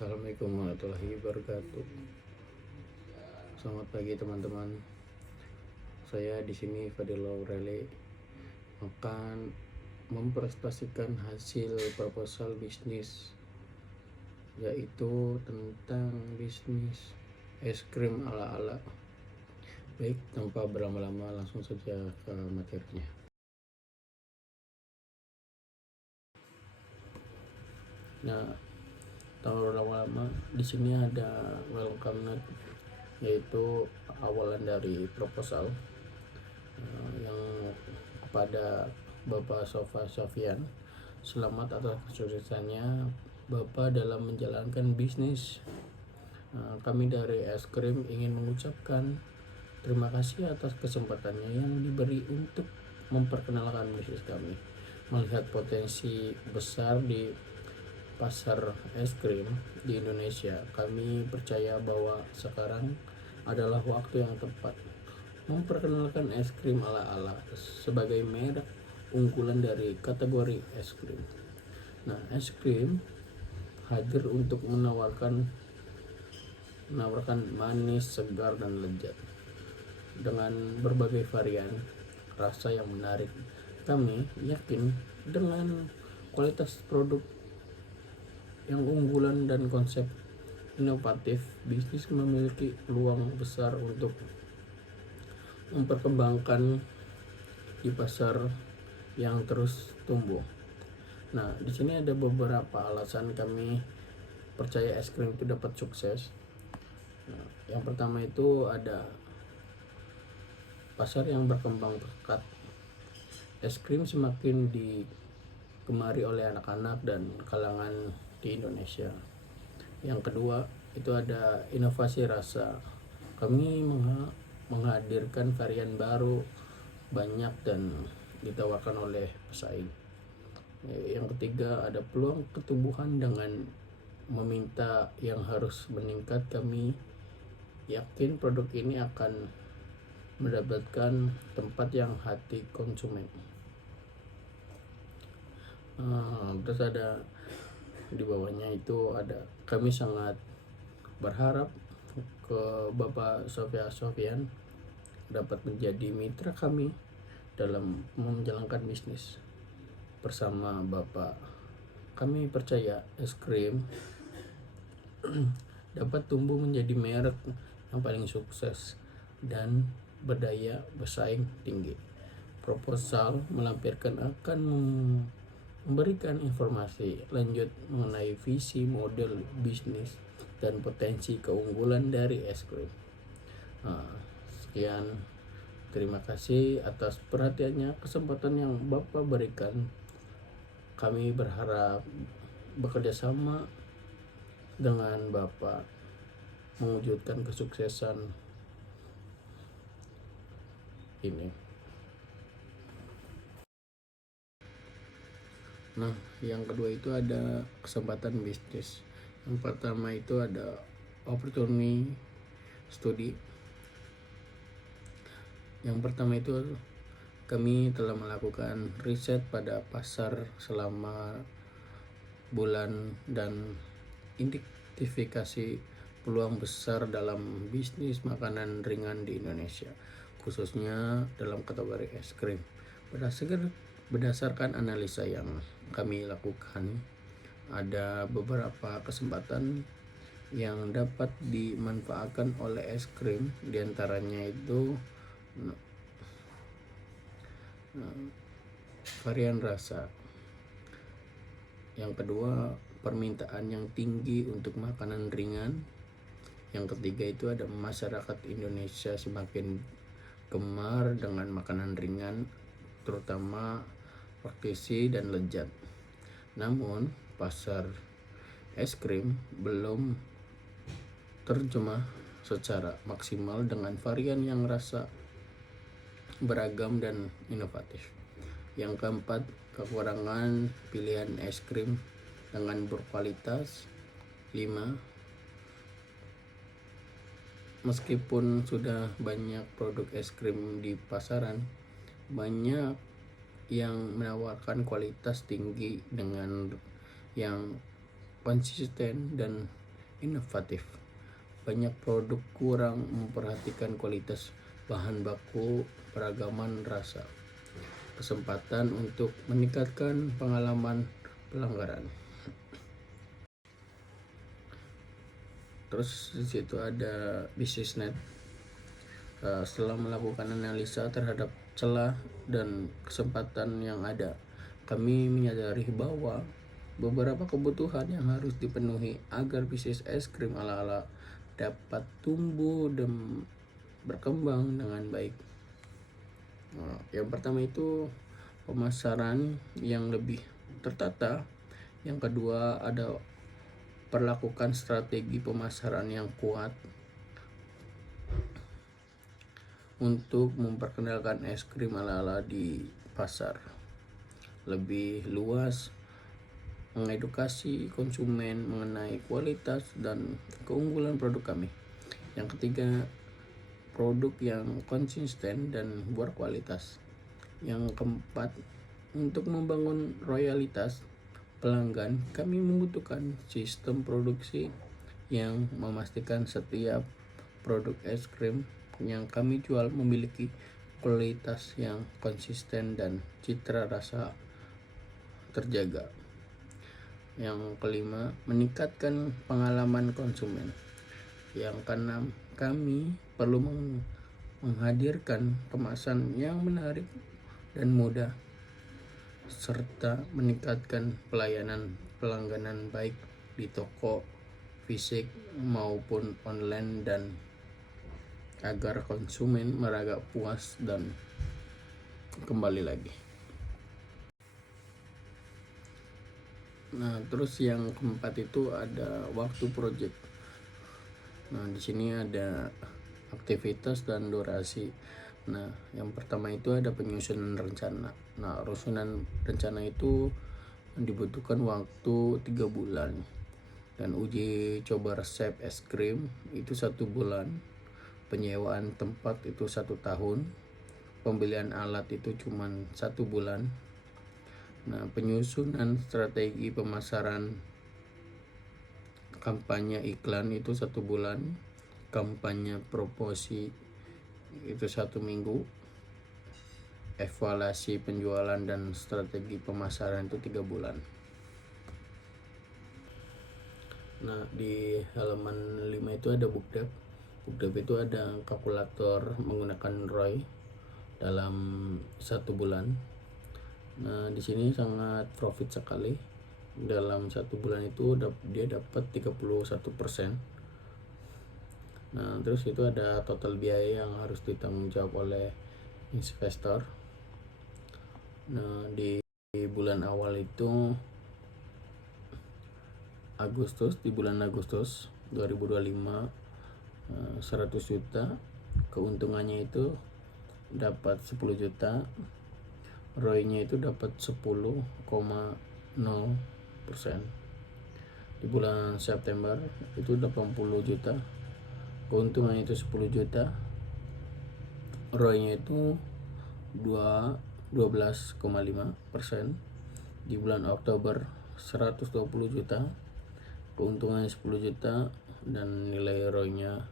Assalamualaikum warahmatullahi wabarakatuh. Selamat pagi teman-teman. Saya di sini Fadil Aureli akan mempresentasikan hasil proposal bisnis, yaitu tentang bisnis es krim ala-ala. Baik, tanpa berlama-lama langsung saja ke materinya. Nah, tanpa berlama-lama, di sini ada welcome note, yaitu awalan dari proposal yang kepada Bapak Sofa Sofian. Selamat atas kesuksesannya Bapak dalam menjalankan bisnis. Kami dari es krim ingin mengucapkan terima kasih atas kesempatannya yang diberi untuk memperkenalkan bisnis kami. Melihat potensi besar di pasar es krim di Indonesia, kami percaya bahwa sekarang adalah waktu yang tepat memperkenalkan es krim ala-ala sebagai merek unggulan dari kategori es krim. Nah, es krim hadir untuk menawarkan manis, segar, dan lezat dengan berbagai varian rasa yang menarik. Kami yakin dengan kualitas produk yang unggulan dan konsep inovatif, bisnis memiliki peluang besar untuk memperkembangkan di pasar yang terus tumbuh. Nah, di sini ada beberapa alasan kami percaya es krim itu dapat sukses. Nah, yang pertama itu ada pasar yang berkembang pesat. Es krim semakin digemari oleh anak-anak dan kalangan di Indonesia. Yang kedua itu ada inovasi rasa. Kami menghadirkan varian baru banyak dan ditawarkan oleh pesaing. Yang ketiga ada peluang ketumbuhan dengan meminta yang harus meningkat. Kami yakin produk ini akan mendapatkan tempat yang hati konsumen. Terus ada di bawahnya itu ada kami sangat berharap ke Bapak Sofian dapat menjadi mitra kami dalam menjalankan bisnis bersama Bapak. Kami percaya es krim dapat tumbuh menjadi merek yang paling sukses dan berdaya bersaing tinggi. Proposal melampirkan akan memberikan informasi lanjut mengenai visi, model bisnis, dan potensi keunggulan dari es krim. Sekian, terima kasih atas perhatiannya, kesempatan yang Bapak berikan. Kami berharap bekerja sama dengan Bapak mewujudkan kesuksesan ini. Nah, yang kedua itu ada kesempatan bisnis. Yang pertama itu ada opportunity study. Yang pertama itu kami telah melakukan riset pada pasar selama bulan dan identifikasi peluang besar dalam bisnis makanan ringan di Indonesia, khususnya dalam kategori es krim. Berdasarkan analisa yang kami lakukan, ada beberapa kesempatan yang dapat dimanfaatkan oleh es krim, diantaranya itu varian rasa. Yang kedua, permintaan yang tinggi untuk makanan ringan. Yang ketiga itu ada masyarakat Indonesia semakin gemar dengan makanan ringan, terutama praktisi dan lezat. Namun pasar es krim belum terjemah secara maksimal dengan varian yang rasa beragam dan inovatif. Yang keempat, kekurangan pilihan es krim dengan berkualitas. 5. Meskipun sudah banyak produk es krim di pasaran, banyak yang menawarkan kualitas tinggi dengan yang konsisten dan inovatif. Banyak produk kurang memperhatikan kualitas bahan baku, peragaman rasa, kesempatan untuk meningkatkan pengalaman pelanggan. Terus di situ ada BusinessNet. Setelah melakukan analisa terhadap celah dan kesempatan yang ada, kami menyadari bahwa beberapa kebutuhan yang harus dipenuhi agar bisnis es krim ala-ala dapat tumbuh dan berkembang dengan baik. Yang pertama itu pemasaran yang lebih tertata. Yang kedua ada perlakukan strategi pemasaran yang kuat untuk memperkenalkan es krim ala-ala di pasar lebih luas, mengedukasi konsumen mengenai kualitas dan keunggulan produk kami. Yang ketiga, produk yang konsisten dan berkualitas. Yang keempat, untuk membangun loyalitas pelanggan, kami membutuhkan sistem produksi yang memastikan setiap produk es krim yang kami jual memiliki kualitas yang konsisten dan citra rasa terjaga. Yang kelima, meningkatkan pengalaman konsumen. Yang keenam, kami perlu menghadirkan kemasan yang menarik dan mudah, serta meningkatkan pelayanan pelangganan baik di toko fisik maupun online, dan agar konsumen merasa puas dan kembali lagi. Nah, terus yang keempat itu ada waktu project. Nah, di sini ada aktivitas dan durasi. Nah, yang pertama itu ada penyusunan rencana. Nah, penyusunan rencana itu dibutuhkan waktu 3 bulan, dan uji coba resep es krim itu 1 bulan, penyewaan tempat itu 1 tahun, pembelian alat itu cuma 1 bulan. Nah, penyusunan strategi pemasaran kampanye iklan itu 1 bulan, kampanye promosi itu 1 minggu, evaluasi penjualan dan strategi pemasaran itu 3 bulan. Nah, di halaman 5 itu ada bookdap. Bookdap itu ada kalkulator menggunakan ROI dalam 1 bulan. Nah, di sini sangat profit sekali. Dalam 1 bulan itu dia dapat 31%. Nah, terus itu ada total biaya yang harus ditanggung jawab oleh investor. Nah, di bulan awal itu di bulan Agustus 2025, 100 juta, keuntungannya itu dapat 10 juta, ROI-nya itu dapat 10,0%. Di bulan September itu 80 juta, keuntungannya itu 10 juta, ROI-nya itu 12,5%. Di bulan Oktober 120 juta, keuntungannya 10 juta, dan nilai ROI-nya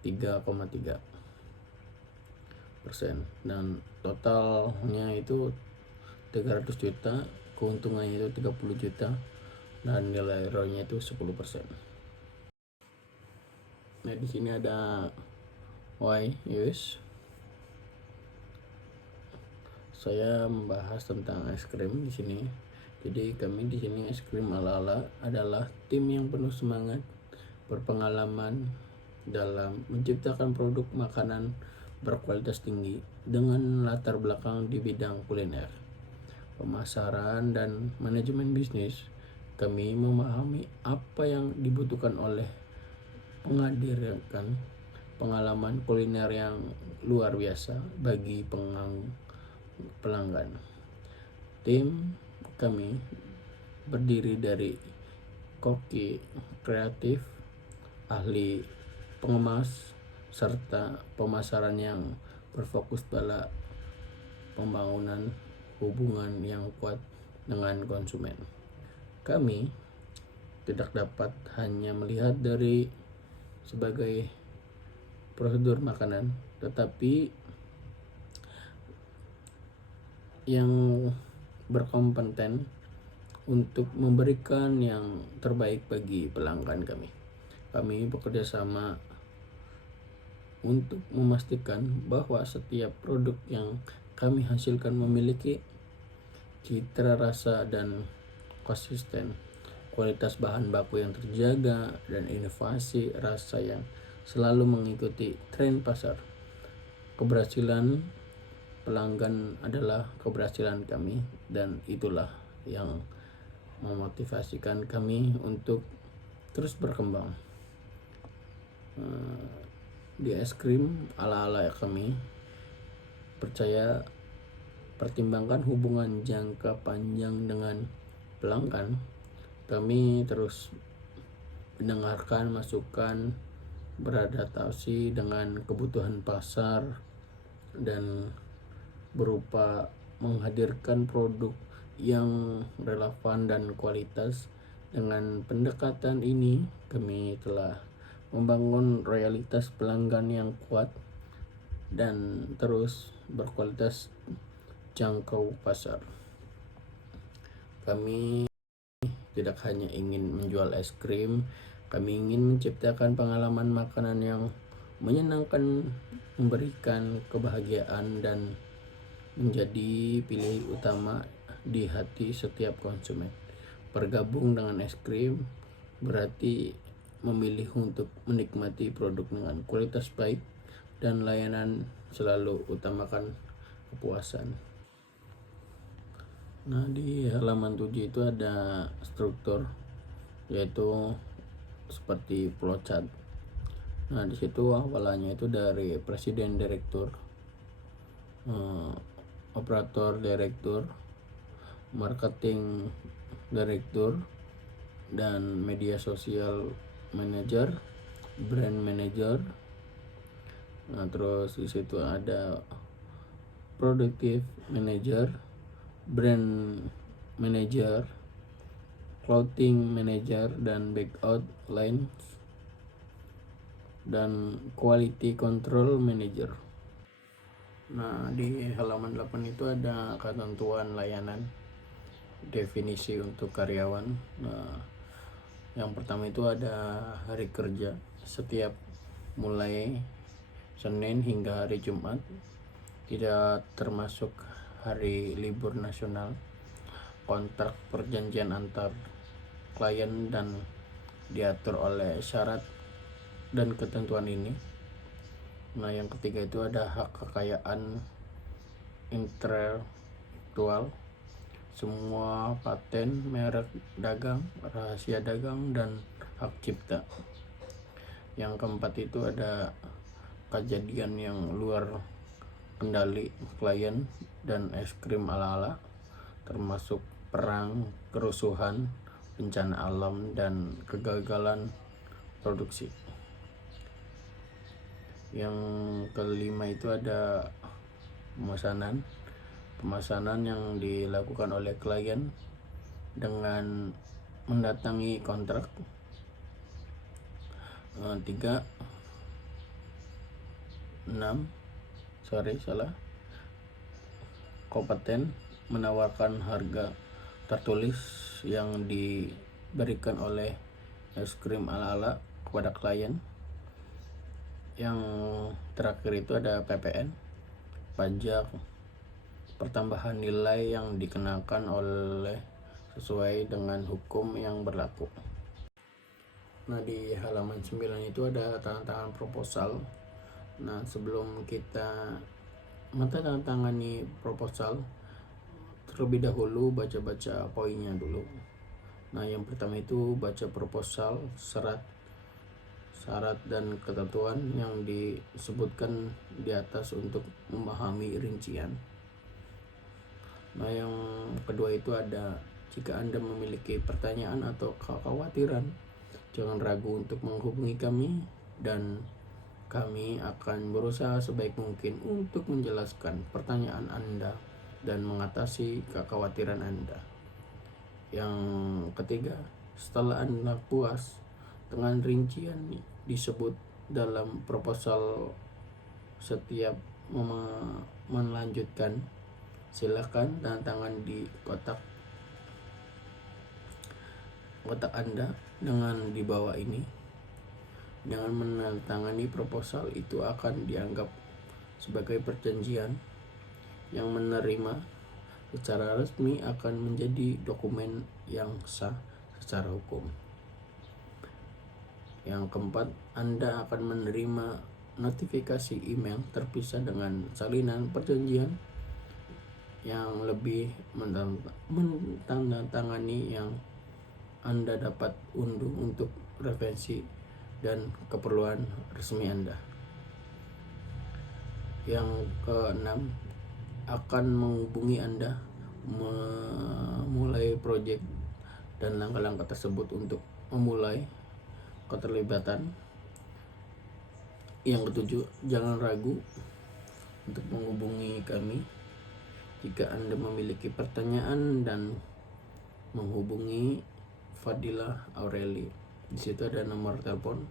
3,3%, dan totalnya itu 300 juta, keuntungannya itu 30 juta, dan nilai ROI-nya itu 10%. Nah, di sini ada why use. Saya membahas tentang es krim di sini. Jadi kami di sini es krim ala-ala adalah tim yang penuh semangat, berpengalaman dalam menciptakan produk makanan berkualitas tinggi dengan latar belakang di bidang kuliner, pemasaran, dan manajemen bisnis. Kami memahami apa yang dibutuhkan oleh menghadirkan pengalaman kuliner yang luar biasa bagi pelanggan. Tim kami berdiri dari koki kreatif, ahli pengemas, serta pemasaran yang berfokus pada pembangunan hubungan yang kuat dengan konsumen. Kami, tidak dapat hanya melihat dari sebagai prosedur makanan, tetapi yang berkompeten untuk memberikan yang terbaik bagi pelanggan kami. Kami bekerja sama untuk memastikan bahwa setiap produk yang kami hasilkan memiliki citra rasa dan konsisten, kualitas bahan baku yang terjaga, dan inovasi rasa yang selalu mengikuti tren pasar. Keberhasilan pelanggan adalah keberhasilan kami, dan itulah yang memotivasikan kami untuk terus berkembang. Di es krim ala-ala kami percaya pertimbangkan hubungan jangka panjang dengan pelanggan. Kami terus mendengarkan masukan, beradaptasi dengan kebutuhan pasar, dan berupa menghadirkan produk yang relevan dan kualitas. Dengan pendekatan ini, kami telah membangun loyalitas pelanggan yang kuat dan terus berkualitas jangkau pasar. Kami tidak hanya ingin menjual es krim, kami ingin menciptakan pengalaman makanan yang menyenangkan, memberikan kebahagiaan, dan menjadi pilihan utama di hati setiap konsumen. Bergabung dengan es krim berarti memilih untuk menikmati produk dengan kualitas baik dan layanan selalu utamakan kepuasan. Nah, di halaman 7 itu ada struktur, yaitu seperti flowchart. Nah, di situ awalannya itu dari presiden direktur, operator direktur, marketing direktur, dan media sosial manager, brand manager. Nah, terus di situ ada productive manager, brand manager, clothing manager, dan backout line, dan quality control manager. Nah, di halaman 8 itu ada ketentuan layanan, definisi untuk karyawan. Nah, yang pertama itu ada hari kerja, setiap mulai Senin hingga hari Jumat, tidak termasuk hari libur nasional. Kontrak perjanjian antar klien dan diatur oleh syarat dan ketentuan ini. Nah, yang ketiga itu ada hak kekayaan intelektual, semua paten, merek dagang, rahasia dagang, dan hak cipta. Yang keempat itu ada kejadian yang luar kendali klien dan es krim ala-ala, termasuk perang, kerusuhan, bencana alam, dan kegagalan produksi. Yang kelima itu ada pemesanan yang dilakukan oleh klien dengan mendatangi kontrak. 6 kompeten menawarkan harga tertulis yang diberikan oleh es krim ala-ala kepada klien. Yang terakhir itu ada PPN, pajak pertambahan nilai yang dikenakan oleh sesuai dengan hukum yang berlaku. Nah, di halaman 9 itu ada tanda tangan proposal. Nah, sebelum kita menandatangani proposal, terlebih dahulu baca-baca poinnya dulu. Nah, yang pertama itu baca proposal, syarat dan ketentuan yang disebutkan di atas untuk memahami rincian. Nah, yang kedua itu ada, jika Anda memiliki pertanyaan atau kekhawatiran, jangan ragu untuk menghubungi kami, dan kami akan berusaha sebaik mungkin untuk menjelaskan pertanyaan Anda dan mengatasi kekhawatiran Anda. Yang ketiga, Setelah Anda puas dengan rincian disebut dalam proposal, setiap melanjutkan, silakan tanda tangan di kotak Anda dengan di bawah ini. Dengan menandatangani proposal itu akan dianggap sebagai perjanjian yang menerima secara resmi, akan menjadi dokumen yang sah secara hukum. Yang keempat, Anda akan menerima notifikasi email terpisah dengan salinan perjanjian yang lebih menandatangani yang Anda dapat unduh untuk referensi dan keperluan resmi Anda. Yang keenam, akan menghubungi Anda memulai proyek dan langkah-langkah tersebut untuk memulai keterlibatan. Yang ketujuh, jangan ragu untuk menghubungi kami jika Anda memiliki pertanyaan dan menghubungi Fadila Aureli. Di situ ada nomor telepon.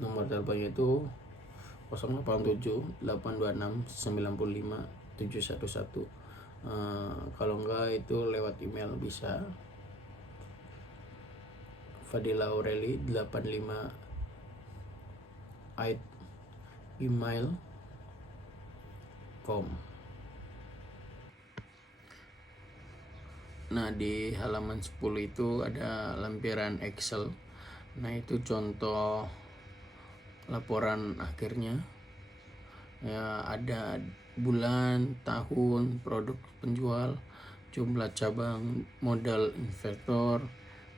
Nomor teleponnya itu 087 826 95 711. Kalau enggak itu lewat email bisa Fadila Aureli 85@email.com. Nah, di halaman 10 itu ada lampiran Excel. Nah, itu contoh laporan akhirnya. Ya, ada bulan, tahun, produk penjual, jumlah cabang, modal investor,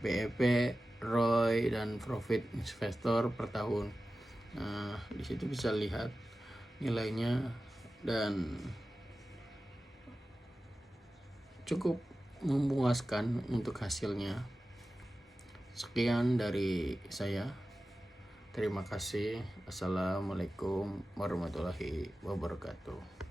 BEP, ROI, dan profit investor per tahun. Nah, di situ bisa lihat nilainya dan cukup memuaskan untuk hasilnya. Sekian dari saya. Terima kasih. Assalamualaikum warahmatullahi wabarakatuh.